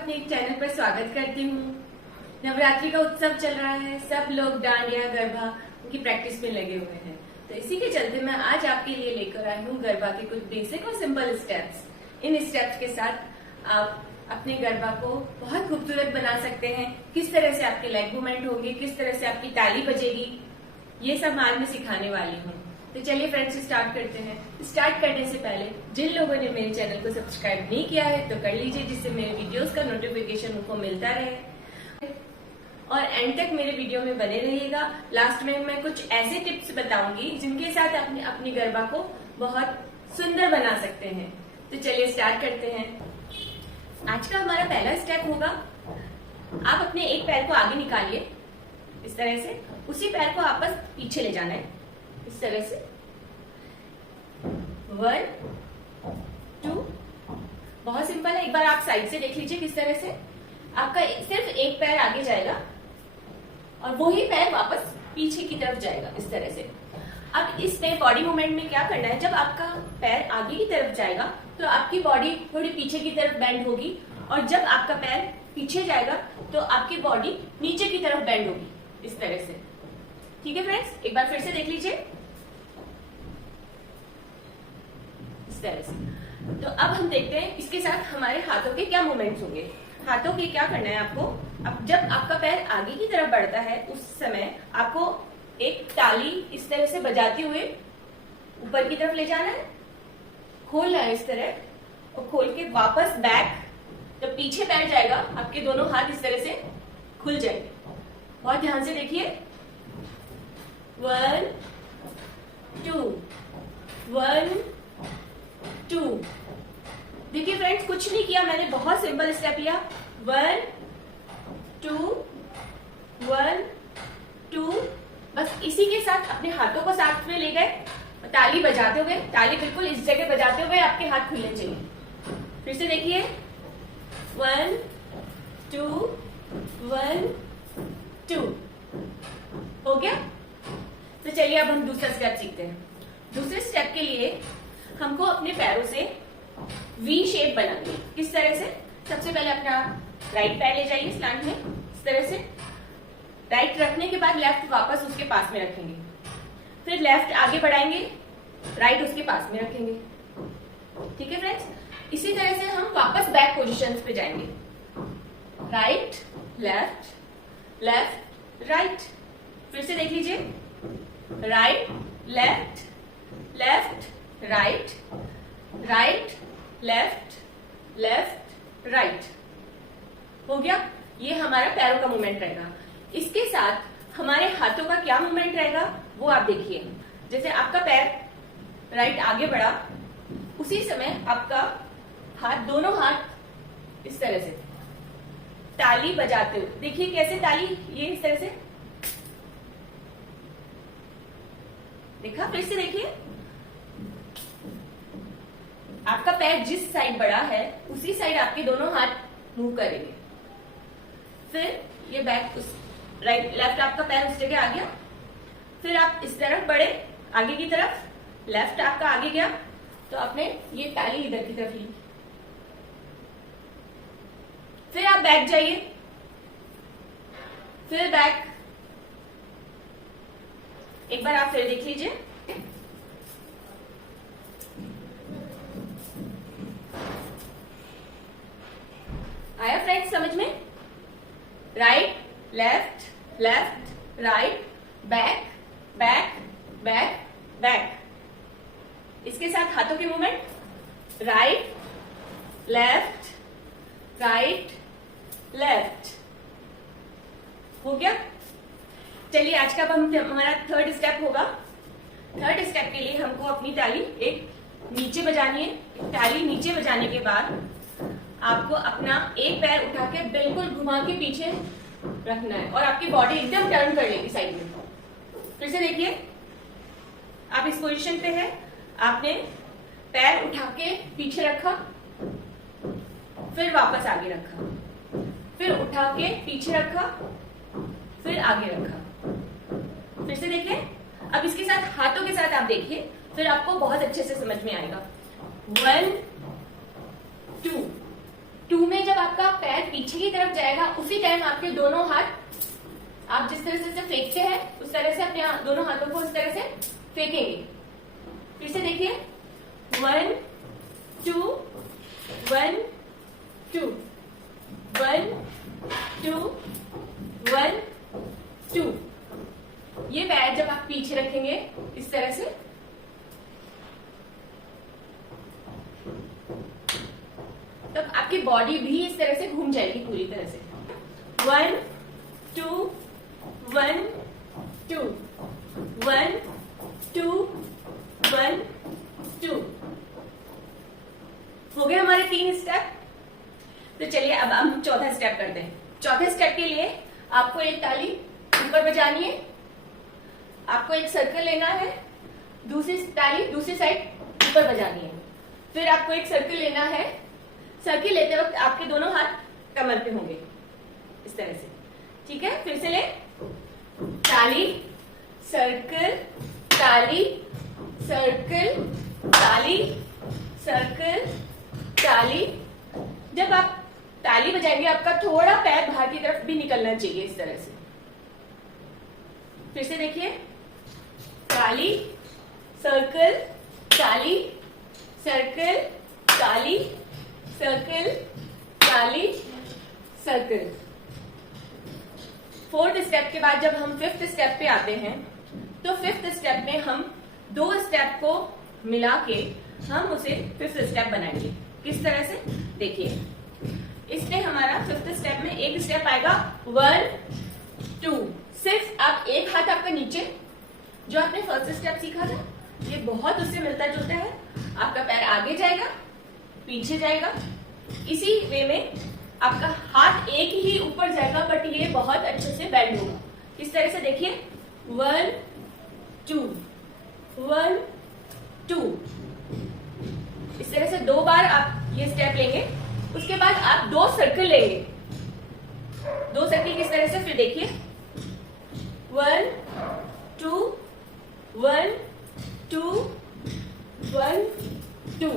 अपने एक चैनल पर स्वागत करती हूँ। नवरात्रि का उत्सव चल रहा है, सब लोग डांडिया गरबा की प्रैक्टिस में लगे हुए हैं। तो इसी के चलते मैं आज आपके लिए लेकर आई हूँ गरबा के कुछ बेसिक और सिंपल स्टेप्स। इन स्टेप्स के साथ आप अपने गरबा को बहुत खूबसूरत बना सकते हैं। किस तरह से आपके लेग मूवमेंट होंगे, किस तरह से आपकी ताली बजेगी, ये सब आज मैं सिखाने वाली हूँ। तो चलिए फ्रेंड्स स्टार्ट करते हैं। स्टार्ट करने से पहले जिन लोगों ने मेरे चैनल को सब्सक्राइब नहीं किया है तो कर लीजिए, जिससे मेरे वीडियोस का नोटिफिकेशन उनको मिलता रहे और एंड तक मेरे वीडियो में बने रहिएगा। लास्ट में मैं कुछ ऐसे टिप्स बताऊंगी जिनके साथ अपने अपनी गरबा को बहुत सुंदर बना सकते हैं। तो चलिए स्टार्ट करते हैं। आज का हमारा पहला स्टेप होगा, आप अपने एक पैर को आगे निकालिए इस तरह से, उसी पैर को आपस पीछे ले जाना है इस तरह से। 1 2, बहुत सिंपल है। एक बार आप साइड से देख लीजिए किस तरह से आपका सिर्फ एक पैर आगे जाएगा और वो ही पैर वापस पीछे की तरफ जाएगा इस तरह से। अब इसमें बॉडी मूवमेंट में क्या करना है, जब आपका पैर आगे की तरफ जाएगा तो आपकी बॉडी थोड़ी पीछे की तरफ बेंड होगी, और जब आपका पैर पीछे जाएगा तो आपकी बॉडी नीचे की तरफ बेंड होगी इस तरह से। ठीक है फ्रेंड्स, एक बार फिर से देख लीजिए इस तरह से। तो अब हम देखते हैं इसके साथ हमारे हाथों के क्या मूवमेंट्स होंगे। हाथों के क्या करना है आपको, अब जब आपका पैर आगे की तरफ बढ़ता है उस समय आपको एक ताली इस तरह से बजाते हुए ऊपर की तरफ ले जाना है, खोलना है इस तरह और खोल के वापस बैक। जब पीछे पैर जाएगा आपके दोनों हाथ इस तरह से खुल जाएंगे। बहुत ध्यान से देखिए। 1 2 1 2। देखिए फ्रेंड्स, कुछ नहीं किया मैंने, बहुत सिंपल स्टेप लिया। 1 2 1 2। बस इसी के साथ अपने हाथों को साथ में ले गए, ताली बजाते हुए, ताली बिल्कुल इस जगह बजाते हुए आपके हाथ खुलने चाहिए। फिर से देखिए 1 2 1 2। हो गया। तो चलिए अब हम दूसरा स्टेप सीखते हैं। दूसरे स्टेप के लिए हमको अपने पैरों से वी शेप बनानी है। किस तरह से, सबसे पहले अपना राइट पैर ले जाइए स्लैंट में इस तरह से। राइट रखने के बाद लेफ्ट वापस उसके पास में रखेंगे, फिर लेफ्ट आगे बढ़ाएंगे, राइट उसके पास में रखेंगे। ठीक है फ्रेंड्स, इसी तरह से हम वापस बैक पोजीशंस पे जाएंगे। Right left left right. फिर से देख लीजिए, right left left right right left left right. हो गया। ये हमारा पैरों का मूवमेंट रहेगा। इसके साथ हमारे हाथों का क्या मूवमेंट रहेगा वो आप देखिए। जैसे आपका पैर राइट आगे बढ़ा, उसी समय आपका हाथ, दोनों हाथ इस तरह से ताली बजाते हुए, देखिए कैसे ताली, ये इस तरह से देखा। फिर से देखिए, आपका पैर जिस साइड बढ़ा है उसी साइड आपके दोनों हाथ मूव करेंगे। फिर ये बैक, उस राइट लेफ्ट आपका पैर उस जगह आ गया, फिर आप इस तरफ बढ़े आगे की तरफ, लेफ्ट आपका आगे गया तो आपने ये ताली इधर की तरफ ली। फिर आप बैक जाइए, फिर बैक। एक बार आप फिर देख लीजिए। आया फ्रेंड्स समझ में? Right left left right back back back back. इसके साथ हाथों के movement, right left right left. हो गया। चलिए आज का अब हमारा थर्ड स्टेप होगा। थर्ड स्टेप के लिए हमको अपनी ताली एक नीचे बजानी है। ताली नीचे बजाने के बाद आपको अपना एक पैर उठा के बिल्कुल घुमा के पीछे रखना है और आपकी बॉडी एकदम टर्न कर लेगी साइड में। फिर से देखिए, आप इस पोजीशन पे है, आपने पैर उठा के पीछे रखा, फिर वापस आगे रखा, फिर उठा के पीछे रखा, फिर आगे रखा। फिर से देखिए। अब इसके साथ हाथों के साथ आप देखिए, फिर आपको बहुत अच्छे से समझ में आएगा। 1 2 2 में जब आपका पैर पीछे की तरफ जाएगा उसी टाइम आपके दोनों हाथ, आप जिस तरह से फेंकते हैं उस तरह से अपने दोनों हाथों को उस तरह से फेंकेंगे। फिर से देखिए, 1 2 1 2 1 2 1 2। ये पैर जब आप पीछे रखेंगे इस तरह से, तब आपकी बॉडी भी इस तरह से घूम जाएगी पूरी तरह से। 1 2 1 2 1 2 1 2। हो गए हमारे 3 स्टेप। तो चलिए अब हम चौथा स्टेप करते हैं। चौथे स्टेप के लिए आपको एक ताली ऊपर बजानी है, आपको एक सर्कल लेना है, दूसरी ताली दूसरी साइड ऊपर बजानी है, फिर आपको एक सर्कल लेना है। सर्कल लेते वक्त आपके दोनों हाथ कमर पे होंगे इस तरह से, ठीक है। फिर से ले, ताली सर्कल ताली सर्कल ताली सर्कल ताली। जब आप ताली बजाएंगे आपका थोड़ा पैर बाहर की तरफ भी निकलना चाहिए इस तरह से। फिर से देखिए, ताली सर्कल ताली सर्कल ताली सर्कल ताली सर्कल। 4th स्टेप के बाद जब हम 5th स्टेप पे आते हैं तो 5th स्टेप में हम 2 स्टेप को मिला के हम उसे 5th स्टेप बनाएंगे। किस तरह से देखिए, इसमें हमारा 5th स्टेप में एक स्टेप आएगा 1 2। सिर्फ आप एक हाथ आपका नीचे, जो आपने 1st स्टेप सीखा था ये बहुत उससे मिलता जुलता है। आपका पैर आगे जाएगा पीछे जाएगा, इसी वे में आपका हाथ एक ही ऊपर जाएगा बट ये बहुत अच्छे से बेंड होगा। इस तरह से देखिए, 1 2 1 2। इस तरह से 2 बार आप ये स्टेप लेंगे। उसके बाद आप 2 सर्कल लेंगे, 2 सर्कल किस तरह से, फिर देखिए 1 2 1 2 1 2।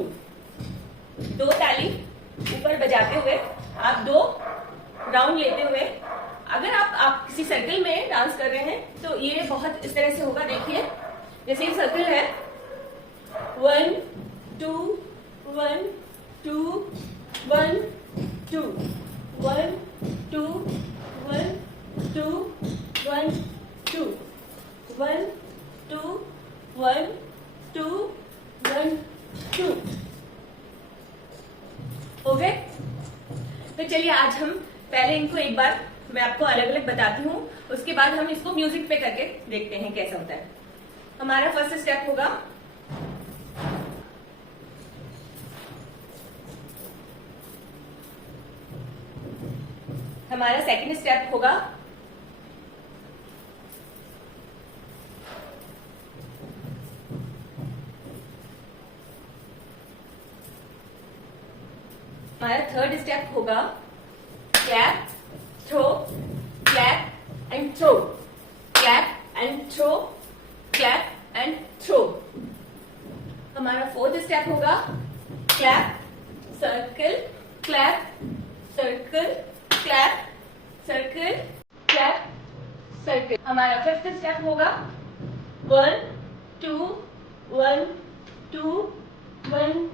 2 ताली ऊपर बजाते हुए आप 2 राउंड लेते हुए, अगर आप किसी सर्कल में डांस कर रहे हैं तो ये बहुत इस तरह से होगा। देखिए, जैसे ये सर्कल है, 1 2 1 2 1 2 1 2 1 2 1 2 1 2 1 2 1 2। हो गए? तो चलिए आज हम पहले इनको एक बार मैं आपको अलग अलग बताती हूँ, उसके बाद हम इसको म्यूजिक पे करके देखते हैं कैसा होता है। हमारा फर्स्ट स्टेप होगा, हमारा सेकंड स्टेप होगा, हमारा थर्ड स्टेप होगा clap throw clap and throw clap and throw clap and throw. हमारा फोर्थ स्टेप होगा clap circle clap circle clap circle clap circle. हमारा फिफ्थ स्टेप होगा 1 2 1 2 1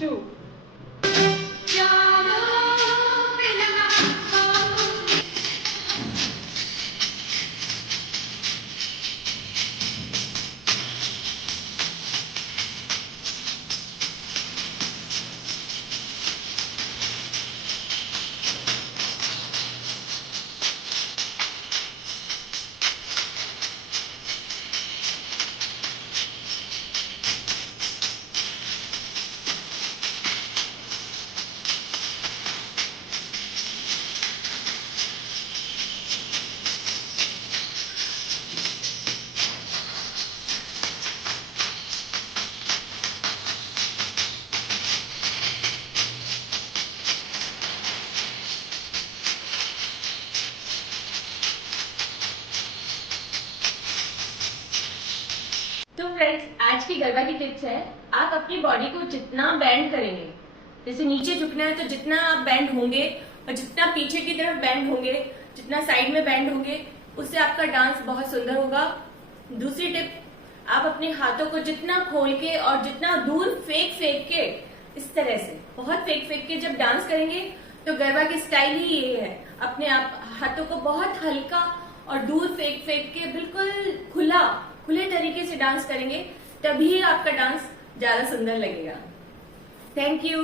2। तो फ्रेंड्स, आज की गरबा की टिप्स है, आप अपनी बॉडी को जितना बेंड करेंगे जैसे नीचे झुकना है तो जितना आप बैंड होंगे और जितना पीछे की तरफ बैंड होंगे, जितना साइड में बैंड होंगे, उससे आपका डांस बहुत सुंदर होगा। दूसरी टिप, आप अपने हाथों को जितना खोल के और जितना दूर फेंक फेंक के, इस तरह से बहुत फेंक फेंक के जब डांस करेंगे तो गरबा की स्टाइल ही ये है। अपने आप हाथों को बहुत हल्का और दूर फेंक फेंक के बिल्कुल खुले तरीके से डांस करेंगे, तभी आपका डांस ज्यादा सुंदर लगेगा। Thank you.